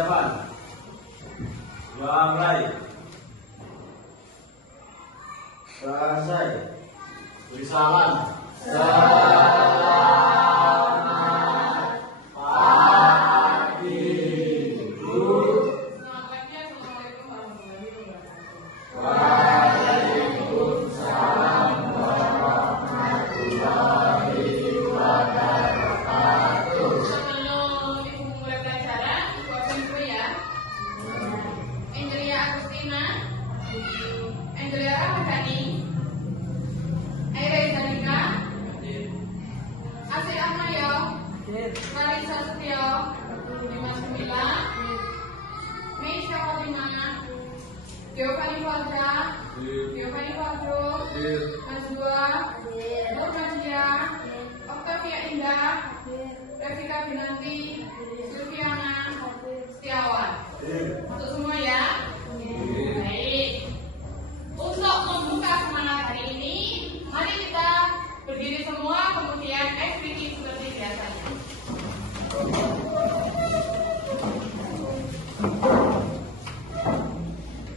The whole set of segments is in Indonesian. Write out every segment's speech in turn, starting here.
persiapan. Dua mulai. Selesai. Beri salam. Selamat pagi, Bu. Waalaikumsalam warahmatullahi wabarakatuh. Sebelum Ibu mulai pelajaran, Ibu absen dulu ya. Angelia Agustina, Angelia Ramadhani, Aira Izalika, Asri Ahmayo, Marisa Setio, Dimas Gumila, Meisha Fatima, Giovanni Fadra, Giovanni Fadro, Najwa, Nur Nadia, Octavia Indah, Revika Binanti, Silviana, Setiawan. Untuk semua ya. Baik. Untuk membuka semangat hari ini, mari kita berdiri semua, kemudian ekspresi seperti biasanya.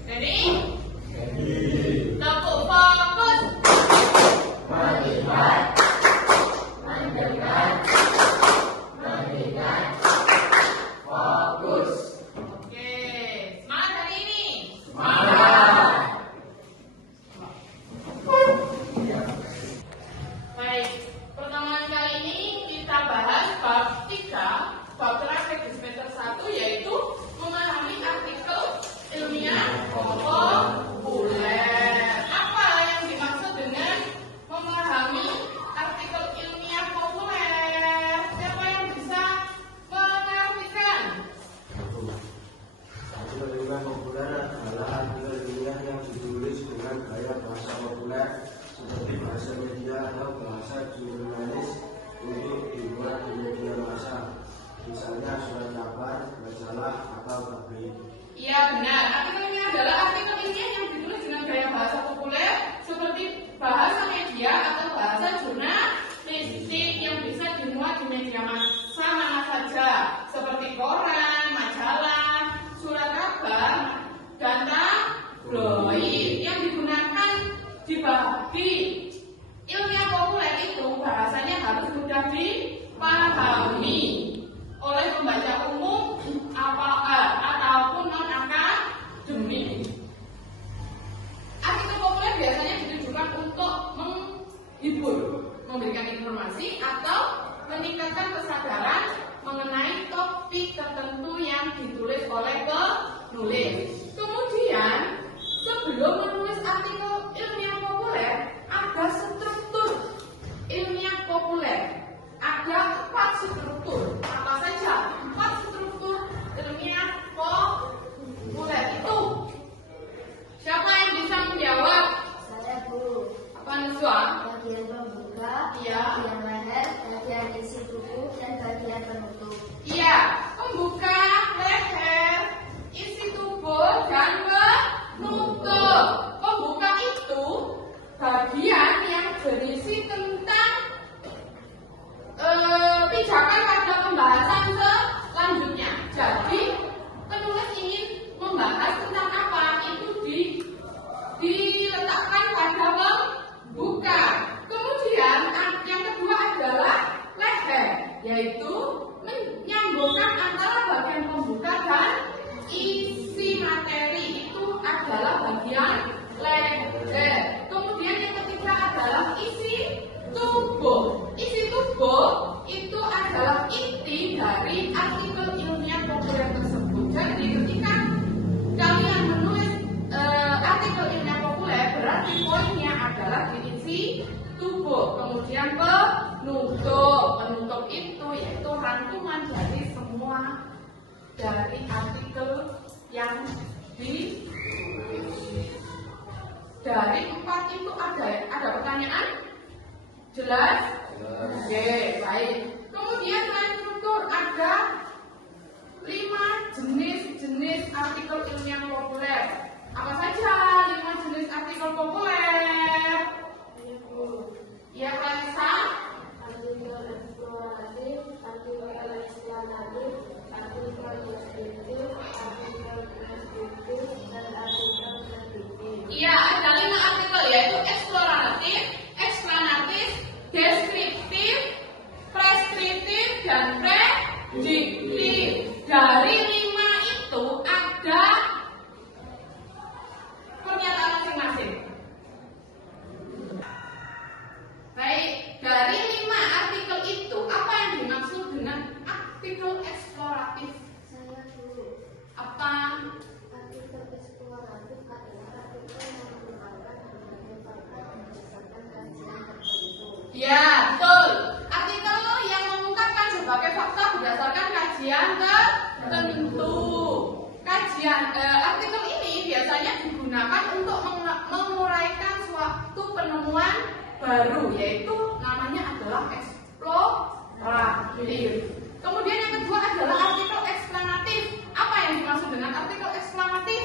Ready? Tepuk fokus. Melihat, mendengar, melihat, fokus. Oke, semangat hari ini. Semangat. Baik, pertemuan kali ini kita bahas bab 3, bab terakhir di semester 1, yaitu memahami artikel ilmiah populer. Apa yang dimaksud dengan memahami artikel ilmiah populer? Siapa yang bisa mengartikan? Artikel ilmiah populer adalah artikel ilmiah yang ditulis dengan gaya bahasa populer seperti bahasa media atau bahasa jurnalis untuk dibuat di media massa, misalnya surat kabar, majalah, atau tabloid. Iya benar, artikel ini adalah artikel ilmiah yang ditulis dengan gaya bahasa populer seperti bahasa media atau bahasa jurnalistik yang bisa dimuat di media massa mana saja, seperti koran, majalah, surat kabar, dan tabloid. Yang digunakan dibagi ilmiah populer itu bahasanya harus mudah dipahami oleh pembaca umum ataupun non-akademik. Artikel populer biasanya ditujukan untuk menghibur, memberikan informasi atau meningkatkan kesadaran mengenai topik tertentu yang ditulis oleh penulis. Kemudian, sebelum menulis artikel ilmiah populer, ada struktur ilmiah populer. Ada 4 struktur. Apa saja 4 struktur ilmiah populer itu? Siapa yang bisa menjawab? Saya Bu. Apa Nuswa? Bagian pembuka, Iya. bagian leher, bagian isi buku, dan bagian penutup. Iya, pembuka, leher, isi tubuh, dan penutup. Pembuka itu bagian yang berisi tentang pijakan pada pembahasan selanjutnya. Jadi, penulis ingin membahas tentang apa? Itu diletakkan pada pembuka. Kemudian, yang kedua adalah leher, yaitu menyambungkan antara bagian pembuka dan isi materi. Itu adalah bagian leher. Kemudian yang ketiga adalah isi tubuh. Isi tubuh itu adalah inti dari artikel ilmiah populer tersebut. Jadi ketika kalian menulis artikel ilmiah populer, berarti poinnya adalah di isi tubuh. Kemudian penutup itu yaitu rangkuman dari semua dari artikel yang dari 4 itu ada pertanyaan? Jelas? Oke, baik. Kemudian selain struktur ada 5 jenis artikel ilmiah populer. Apa saja 5 jenis artikel populer? Ya, Clarissa? Artikel eksploratif, artikel eksplanatif, artikel deskriptif, artikel ini biasanya digunakan untuk menguraikan suatu penemuan baru, yaitu namanya adalah eksploratif. Kemudian yang kedua adalah artikel eksklamatif. Apa yang dimaksud dengan artikel eksklamatif?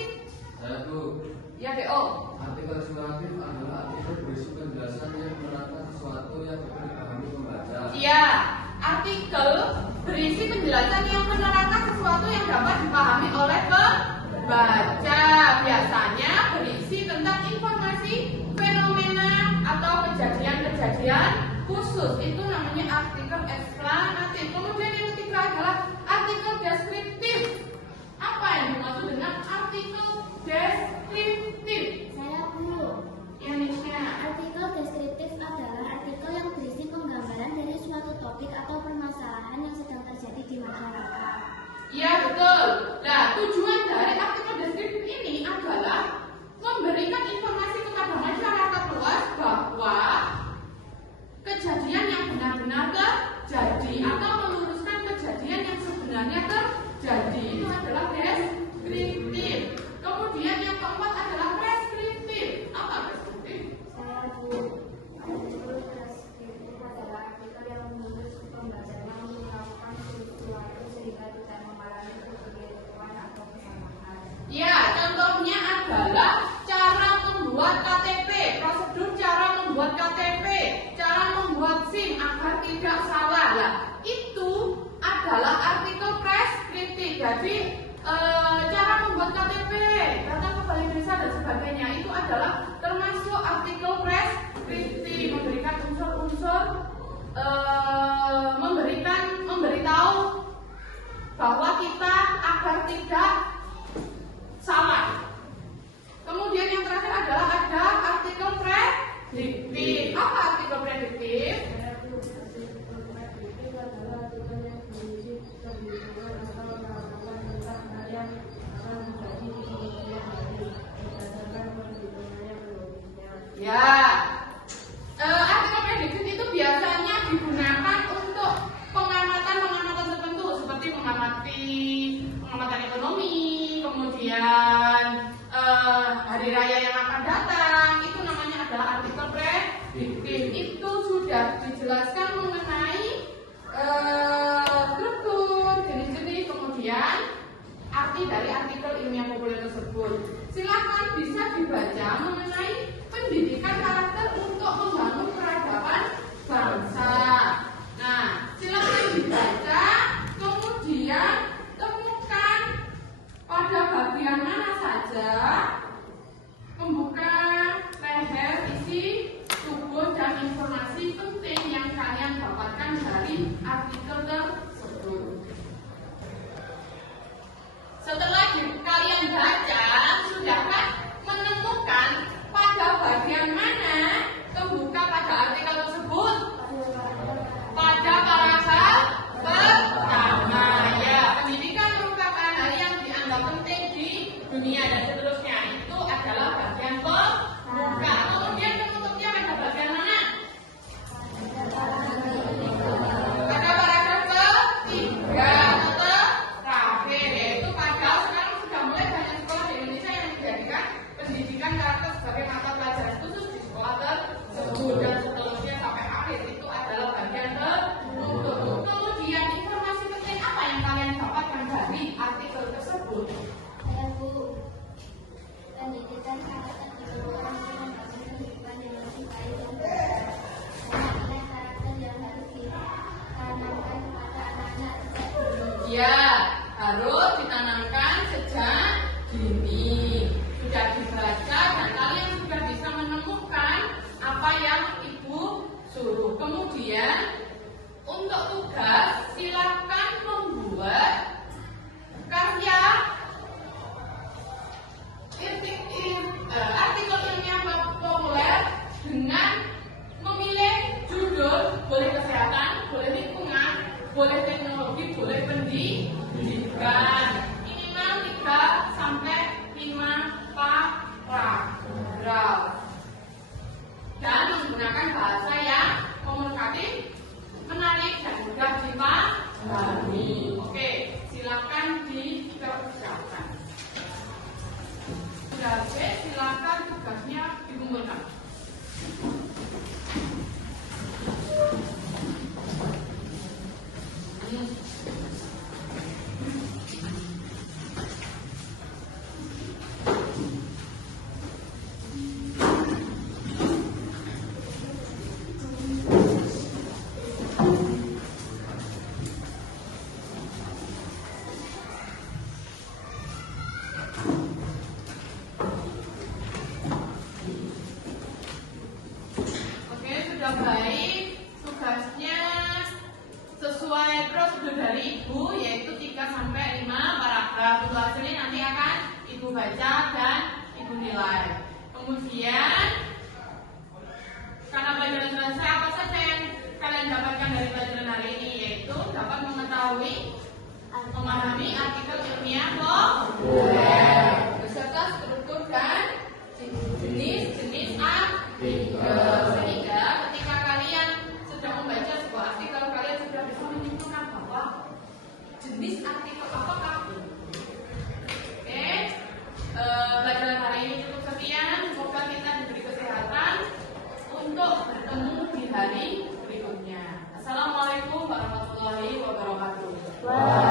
Ya, DO. Artikel eksklusif adalah artikel berisi penjelasan yang menerangkan sesuatu yang dapat dipahami pembaca. Iya, artikel berisi penjelasan yang menerangkan sesuatu yang dapat dipahami oleh pembaca. Biasanya berisi tentang informasi, fenomena, atau kejadian-kejadian khusus. Itu namanya artikel eksklamatif. Kemudian yang ketiga adalah artikel deskriptif. Apa yang dimaksud dengan artikel deskriptif? Saya dulu. Indonesia. Artikel deskriptif adalah artikel yang berisi penggambaran dari suatu topik atau permasalahan yang sedang terjadi di masyarakat. Iya, betul. Nah, tujuan dari artikel deskriptif ini adalah memberikan informasi kepada masyarakat luas bahwa kejadian yang benar-benar terjadi atau meluruskan kejadian yang sebenarnya terjadi. Itu adalah deskriptif. Kemudian yang keempat adalah preskriptif. Apa preskriptif? Saya Bu. Artikel deskriptif adalah artikel yang menulis pembacanya melakukan sesuatu sehingga tidak mengalami kekeliruan atau kesalahan. Ya, contohnya adalah cara membuat KTP, prosedur cara membuat KTP, cara membuat SIM agar tidak salah. Nah, itu adalah artikel preskriptif. Jadi, cara membuat KTP, data ke balai desa dan sebagainya itu adalah termasuk artikel preskriptif, memberikan unsur-unsur, memberitahu bahwa kita agar tidak salah. Kemudian yang terakhir adalah ada artikel prediktif. Apa artikel prediktif? Prediktif adalah artikel yang berisi perhitungan atau melakukan tentang hal yang akan terjadi di kemudian hari berdasarkan perhitungannya logisnya. Ya, artikel prediktif itu biasanya digunakan untuk pengamatan tertentu seperti pengamatan ekonomi, kemudian hari raya yang akan datang. Itu namanya adalah artikel prediktif. Itu sudah dijelaskan mengenai struktur, jenis-jenis, kemudian arti dari artikel ilmiah populer tersebut. Silakan bisa dibaca mengenai pendidikan karakter untuk membangun peradaban bangsa. Nah, silakan dibaca, kemudian temukan pada bagian mana saja membuka leher isi tubuh dan informasi penting yang kalian dapatkan dari artikel tersebut. Setelah kalian baca, sudahkah menemukan pada bagian mana membuka pada artikel tersebut? Pada paragraf pertama. Ya, pendidikan merupakan hal yang dianggap penting di dunia dan seterusnya. Itu adalah bagian pembuka. Kemudian penutupnya pada bagian mana? Pada paragraf ketiga atau terakhir, yaitu pada sekarang sudah mulai banyak sekolah di Indonesia yang menjadikan pendidikan karakter sebagai mata pelajaran khusus di sekolah tersebut dan seterusnya sampai akhir. Itu adalah bagian penutup. Kemudian informasi penting apa yang kalian dapatkan dari artikel tersebut? Saya Bu. Pendidikan karakter diperlukan untuk membangun kehidupan yang lebih baik dan beradab. Banyak karakter yang harus ditanamkan kepada anak-anak sejak dini. Ya, harus ditanamkan sejak dini. Sudah dibaca dan kalian sudah bisa menemukan apa yang Ibu suruh. Kemudian untuk tugas silakan membuat karya artikel ilmiah populer dengan memilih judul, boleh kesehatan, boleh lingkungan, boleh teknologi, boleh pendidikan. Minimal 3 sampai 5 paragraf. Dan menggunakan bahasa yang komunikatif, menarik dan mudah dipahami. Oke, silakan di ini nanti akan Ibu baca dan Ibu nilai. Kemudian karena pelajaran selesai, apa saja yang kalian dapatkan dari pelajaran hari ini, yaitu dapat mengetahui, memahami artikel ilmiah populer beserta struktur dan jenis-jenis artikel. Sehingga ketika kalian sedang membaca sebuah artikel, kalian sudah bisa menyimpulkan bahwa jenis artikel apakah itu. Oke, pelajaran hari ini cukup sekian. Semoga kita diberi kesehatan untuk bertemu di hari berikutnya. Assalamualaikum warahmatullahi wabarakatuh.